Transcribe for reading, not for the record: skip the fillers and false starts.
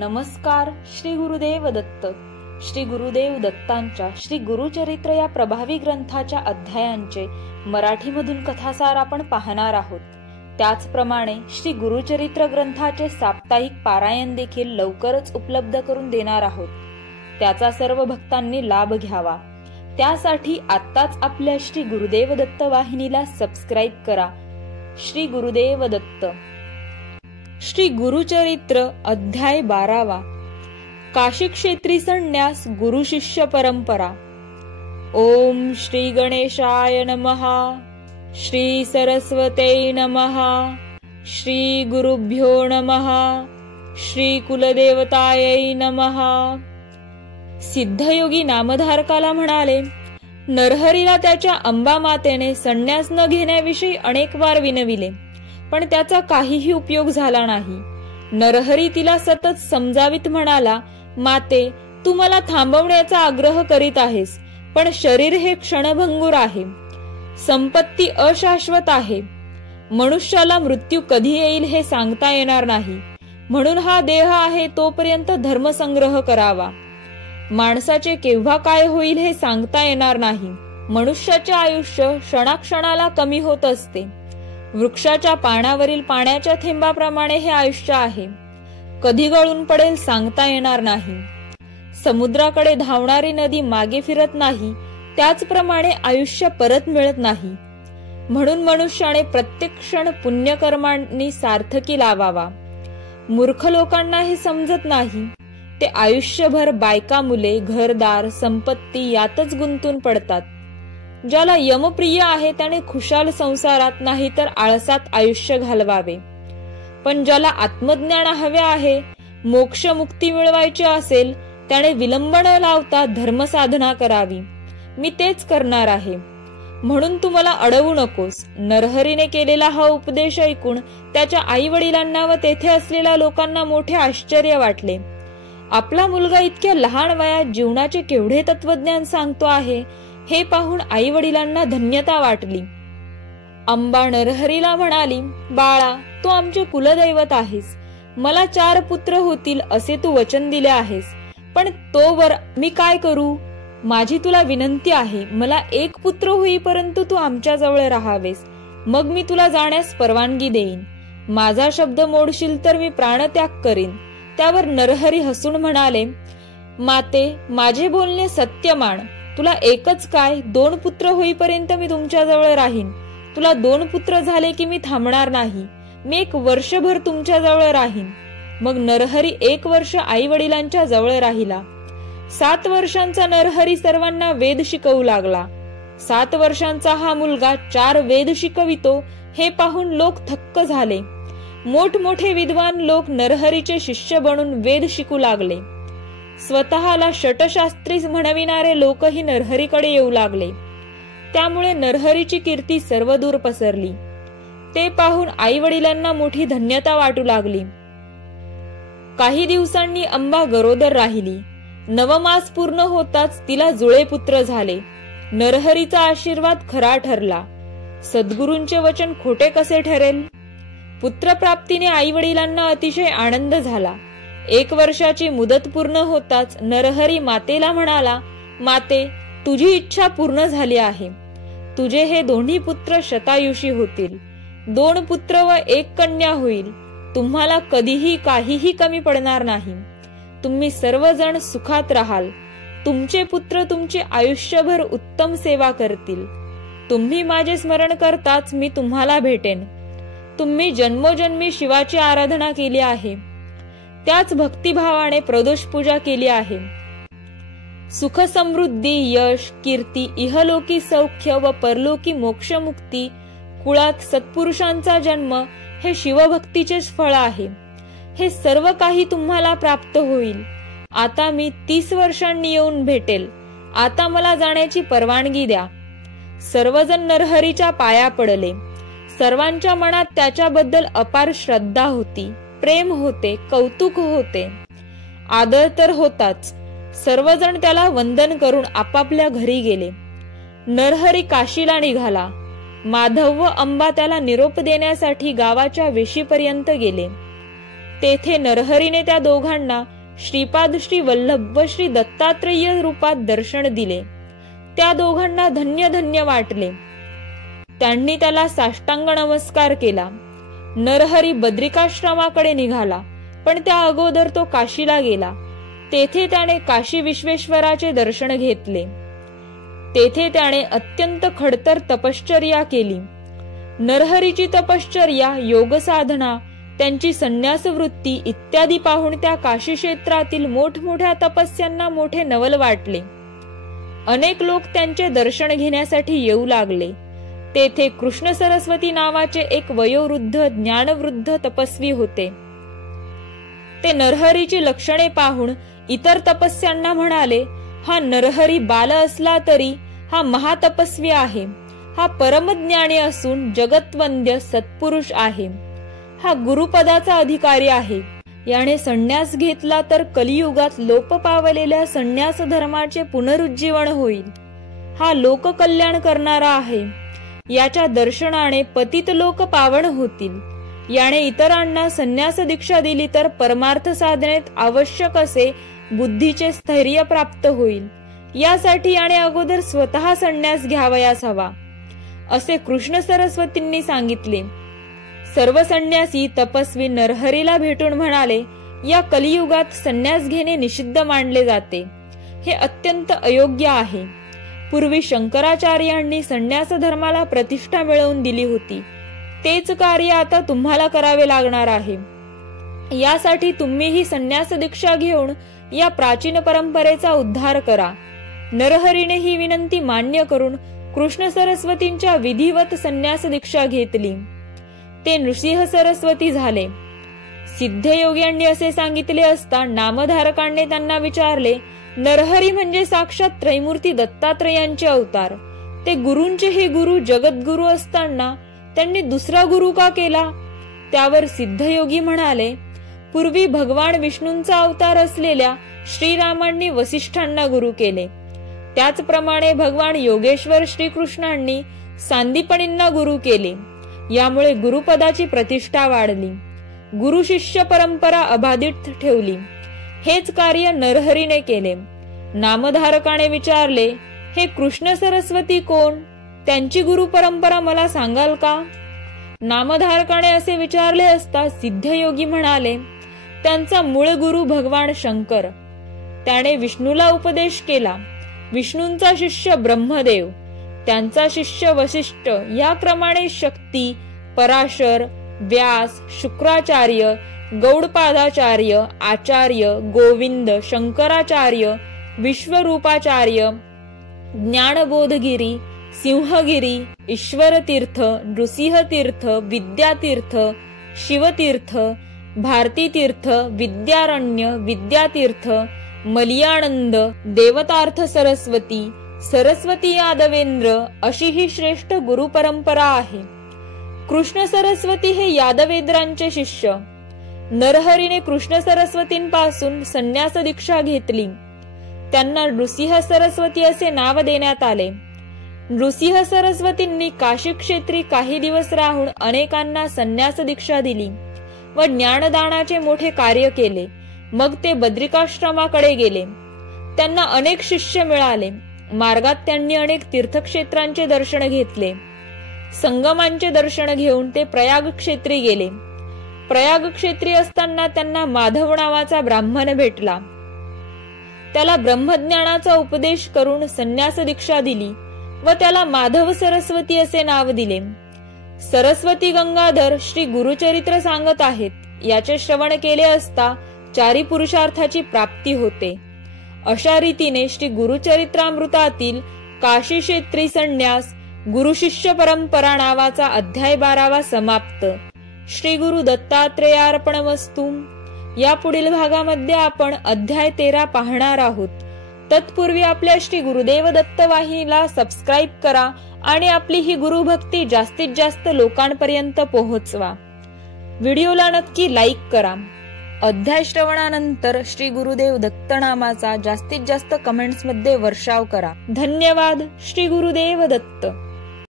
नमस्कार. श्री गुरुदेव दत्त. श्री गुरुदेव दत्तांच्या श्री गुरुचरित्र या प्रभावी ग्रंथाच्या अध्यायांचे मराठीमधून कथासार आपण पाहणार आहोत. त्याचप्रमाणे श्री गुरुचरित्र ग्रंथाचे साप्ताहिक पारायण देखील लवकरच उपलब्ध करून देणार आहोत. त्याचा सर्व भक्तांनी लाभ घ्यावा. त्यासाठी आत्ताच आपल्या श्री गुरुदेव दत्त वाहिनीला सबस्क्राईब करा. श्री गुरुदेव दत्त. श्री गुरुचरित्र अध्याय 12. काशी क्षेत्री संन्यास गुरु शिष्य परंपरा. ओम श्री गणेशाय नमः. श्री सरस्वते नमः. श्री गुरुभ्यो नमः. श्री कुलदेवतायै नमः. सिद्धयोगी नामधारकाला म्हणाले, नरहरीला त्याच्या अंबा मातेने संन्यास न घेण्याविषयी अनेक वार विनविले, पण त्याचा काहीही उपयोग झाला नाही. नरहरी तिला सतत समजावीत म्हणाला, माते, तू मला थांबवण्याचा आग्रह करीत आहेस, पण शरीर हे क्षणभंगुर आहे. संपत्ती अशाश्वत आहे. मनुष्याला मृत्यू कधी येईल हे सांगता येणार नाही. म्हणून हा देह आहे तोपर्यंत धर्मसंग्रह करावा. माणसाचे केव्हा काय होईल हे सांगता येणार नाही. मनुष्याचे आयुष्य क्षणाक्षणाला कमी होत असते. वृक्षाच्या पानावरील पाण्याच्या थेंबाप्रमाणे हे आयुष्य आहे. कधी गळून पडेल सांगता येणार नाही. समुद्राकडे धावणारी नदी मागे फिरत नाही, त्याचप्रमाणे आयुष्य परत मिळत नाही. म्हणून मनुष्याने प्रत्येक क्षण पुण्यकर्मांनी सार्थकी लावावा. मूर्ख लोकांना हे समजत नाही. ते आयुष्यभर बायका, मुले, घरदार, संपत्ती यातच गुंतून पडतात. ज्याला यमप्रिय आहे त्याने खुशाल संसारात नाही तर आळसात आयुष्य घालवावे. पण ज्याला आत्मज्ञान हवे आहे, मोक्ष मुक्ती मिळवायची असेल, त्याने विलंब न लावता धर्मसाधना करावी. मी तेच करणार आहे. म्हणून तू मला अडवू नकोस. नरहरीने केलेला हा उपदेश ऐकून त्याच्या आई वडिलांना व तेथे असलेल्या लोकांना मोठे आश्चर्य वाटले. आपला मुलगा इतक्या लहान वयात जीवनाचे केवढे तत्वज्ञान सांगतो आहे हे पाहून आई वडिलांना धन्यता वाटली. अंबा नरहरीला म्हणाली, बाळा, तू आमचे कुलदैवत आहेस. मला 4 पुत्र होतील असे तू वचन दिले आहेस, पण तोवर मी काय करू? माझी तुला विनंती आहे, मला 1 पुत्र होईपर्यंत तू आमच्या जवळ राहावेस. मग मी तुला जाण्यास परवानगी देईन. माझा शब्द मोडशील तर मी प्राणत्याग करीन. त्यावर नरहरी हसून म्हणाले, माते, माझे बोलणे सत्य मान. तुला एकच काय, 2 पुत्र होईपर्यंत मी तुमच्या जवळ राहीन. तुला 2 पुत्र झाले की मी थांबणार नाही. मी 1 वर्षभर तुमच्या जवळ राहीन. मग नरहरी 1 वर्ष आई वडिलांच्या जवळ राहिला. 7 वर्षांचा नरहरी सर्वांना वेद शिकवू लागला. 7 वर्षांचा हा मुलगा 4 वेद शिकवितो हे पाहून लोक थक्क झाले. मोठमोठे विद्वान लोक नरहरीचे शिष्य बनून वेद शिकू लागले. स्वतःला षटशास्त्री म्हणविणारे लोकही नरहरीकडे येऊ लागले. त्यामुळे नरहरीची कीर्ती सर्वदूर पसरली. ते पाहून आई वडिलांना मोठी धन्यता वाटू लागली. काही दिवसांनी अंबा गरोदर राहिली. 9 मास पूर्ण होताच तिला जुळे पुत्र झाले. नरहरीचा आशीर्वाद खरा ठरला. सद्गुरूंचे वचन खोटे कसे ठरेल? पुत्रप्राप्तीने आई वडिलांना अतिशय आनंद झाला. 1 वर्षाची मुदत पूर्ण होताच नरहरी मातेला म्हणाला, माते, तुझी इच्छा पूर्ण झाली आहे. तुझे हे दोन्ही पुत्र शतायुषी होतील. 2 पुत्र व 1 कन्या होईल. तुम्हाला कधीही काहीही कमी पडणार नाही. तुम्ही सर्वजण सुखात राहाल. तुमचे पुत्र तुमचे आयुष्यभर उत्तम सेवा करतील. तुम्ही माझे स्मरण करताच मी तुम्हाला भेटेन. तुम्ही जन्मोजन्मी शिवाची आराधना केली आहे, त्याच भक्तिभावाने प्रदोष पूजा केली आहे. सुख, समृद्धी, यश, कीर्ती, इहलोकी सौख्य व परलोकी मोक्षमुक्ती, कुळात सत्पुरुषांचा जन्म हे शिवभक्तीचेच फळ आहे. हे सर्व काही तुम्हाला प्राप्त होईल. आता मी 30 वर्षांनी येऊन भेटेल. आता मला जाण्याची परवानगी द्या. सर्वजण नरहरीच्या पाया पडले. सर्वांच्या मनात त्याच्याबद्दल अपार श्रद्धा होती, प्रेम होते, कौतुक होते, आदर तर होताच. सर्वजण त्याला वंदन करून आपापल्या घरी गेले. नरहरी काशीला निघाला. माधव व अंबा त्याला निरोप देण्यासाठी गावाच्या वेशीपर्यंत गेले. तेथे नरहरीने त्या दोघांना श्रीपाद श्री वल्लभ व श्री दत्तात्रेय रूपात दर्शन दिले. त्या दोघांना धन्य धन्य वाटले. त्यांनी त्याला साष्टांग नमस्कार केला. नरहरी बद्रिकाश्रमाकडे निघाला, पण त्या अगोदर तो काशीला गेला. तेथे त्याने काशी विश्वेश्वराचे दर्शन घेतले. तेथे त्याने अत्यंत खडतर तपश्चर्या केली. नरहरीची तपश्चर्या, योग साधना, त्यांची संन्यास वृत्ती इत्यादी पाहून त्या काशी क्षेत्रातील मोठमोठ्या तपस्यांना मोठे नवल वाटले. अनेक लोक त्यांचे दर्शन घेण्यासाठी येऊ लागले. तेथे कृष्ण सरस्वती नावाचे एक वयोवृद्ध ज्ञानवृद्ध तपस्वी होते. ते नरहरीची लक्षणे पाहून इतर तपस्यांना म्हणाले, हा नरहरी बाल असला तरी हा महातपस्वी आहे. हा परमज्ञानी असून जगतवंद्य सत्पुरुष आहे. हा गुरुपदाचा अधिकारी आहे. याने संन्यास घेतला तर कलियुगात लोप पावलेल्या संन्यास धर्माचे पुनरुज्जीवन होईल. हा लोककल्याण करणारा आहे. याच्या दर्शनाने पतित लोक पावन होतील. याने इतरांना संन्यास दीक्षा दिली तर परमार्थ साधनेत आवश्यक असे बुद्धीचे स्थैर्य प्राप्त होईल. यासाठी याने अगोदर स्वतः संन्यास घ्यावयास हवा, असे कृष्ण सरस्वतींनी सांगितले. सर्व संन्यासी तपस्वी नरहरीला भेटून म्हणाले, या कलियुगात संन्यास घेणे निषिद्ध मानले जाते. हे अत्यंत अयोग्य आहे. पूर्वी शंकराचार्यांनी संन्यास धर्माला प्रतिष्ठा मिळवून दिली होती. तेच कार्य आता तुम्हाला करावे लागणार आहे. यासाठी तुम्हीही संन्यास दीक्षा घेऊन या प्राचीन परंपरेचा उद्धार करा. नरहरीने ही विनंती मान्य करून कृष्ण सरस्वतींच्या विधिवत संन्यास दीक्षा घेतली. ते नृसिंह सरस्वती झाले. सिद्धयोग्यांनी असे सांगितले असता नामधारकांनी त्यांना विचारले, नरहरी म्हणजे साक्षात त्रैमूर्ती दत्तात्रेयांचे अवतार. ते गुरूंचेही गुरु जगद्गुरु असताना त्यांनी दुसरा गुरु का केला? त्यावर सिद्धयोगी म्हणाले, पूर्वी भगवान विष्णूंचा अवतार असलेल्या श्रीरामांनी वसिष्ठांना गुरु केले. त्याचप्रमाणे भगवान योगेश्वर श्रीकृष्णांनी सांदीपनींना गुरु केले. यामुळे गुरुपदाची प्रतिष्ठा वाढली. गुरु शिष्य परंपरा अबाधित ठेवली. हेच कार्य नरहरीने केले. नामधारकाने विचारले, हे कृष्ण सरस्वती कोण? त्यांची गुरु परंपरा मला सांगाल का? नामधारकाने असे विचारले असता सिद्धयोगी म्हणाले, त्यांचा मूळ गुरु भगवान शंकर. त्याने विष्णूला उपदेश केला. विष्णूंचा शिष्य ब्रह्मदेव, त्यांचा शिष्य वसिष्ठ, या क्रमाने शक्ती, पराशर, व्यास, शुक्राचार्य, गौडपादाचार्य, आचार्य, गोविंद, शंकराचार्य, विश्वरूपाचार्य, ज्ञानबोधगिरी, सिंहगिरी, ईश्वरतीर्थ, नृसिंहतीर्थ, विद्यातीर्थ, शिवतीर्थ, भारतीतीर्थ, विद्यारण्य, विद्यातीर्थ, मलियानंद, देवतार्थ सरस्वती, सरस्वती यादवेंद्र अशी ही श्रेष्ठ गुरु परंपरा आहे. कृष्ण सरस्वती हे यादवेंद्रांचे शिष्य. नरहरीने कृष्ण सरस्वतींपासून संन्यास दीक्षा घेतली. त्यांना नृसिंह सरस्वती असे नाव देण्यात आले. नृसिंह सरस्वतींनी काशी क्षेत्री काही दिवस राहून अनेकांना संन्यास दीक्षा दिली व ज्ञानदानाचे मोठे कार्य केले. मग ते बद्रिकाश्रमाकडे गेले. त्यांना अनेक शिष्य मिळाले. मार्गात त्यांनी अनेक तीर्थक्षेत्रांचे दर्शन घेतले. संगमांचे दर्शन घेऊन ते प्रयाग क्षेत्री गेले. प्रयाग क्षेत्री असताना त्यांना माधव नावाचा ब्राह्मण भेटला. त्याला ब्रह्मज्ञानाचा उपदेश करून संन्यास दीक्षा दिली व त्याला माधव सरस्वती असे नाव दिले. सरस्वती गंगाधर श्री गुरुचरित्र सांगत आहेत. याचे श्रवण केले असता चारी पुरुषार्थाची प्राप्ती होते. अशा रीतीने श्री गुरुचरित्रामृतातील काशी क्षेत्री संन्यास गुरु शिष्य परंपरा नावाचा अध्याय 12वा समाप्त. श्री गुरु दत्तात्रेयार्पणमस्तु. या पुढील भागामध्ये आपण अध्याय 13 पाहणार आहोत. तत्पूर्वी आपल्या श्री गुरुदेव दत्त वाहिनीला सबस्क्राईब करा आणि आपली ही गुरुभक्ती जास्तीत जास्त लोकांपर्यंत पोहोचवा. व्हिडिओला नक्की लाईक करा. अध्याय श्रवणानंतर श्री गुरुदेव दत्त नामाचा जास्तीत जास्त कमेंट्स मध्ये वर्षाव करा. धन्यवाद. श्री गुरुदेव दत्त.